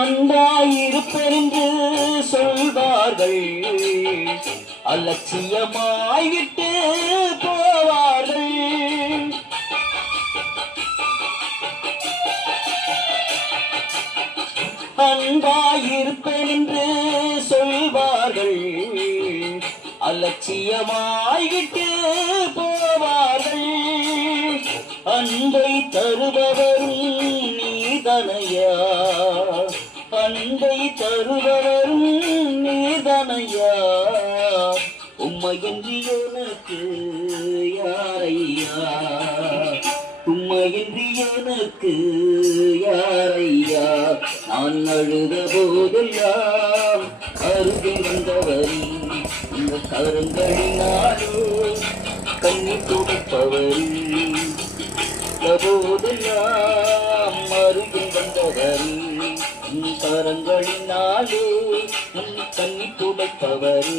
அன்பாயிருப்பென்று சொல்வார்கள், அலட்சியமாய்விட்டு போவார்கள். அன்பாயிருப்பென்று சொல்வார்கள், அலட்சியமாய்விட்டு போவார்கள். அன்பை தருபவரும் நீதனையா, அன்பை தருபவரும் நீதனையா. உம்மையின்றி எனக்கு யாரையா, உம்மையின்றி எனக்கு யாரையா. நான் அழுத போதெல்லாம் அருகில் வந்தவர், இந்த கரங்களினாலே கண்ணீர் துடைப்பவர். போதெல்லாம் அருகில் வந்தவர், கரங்களினாலே கண்ணீர் துடைப்பவர்.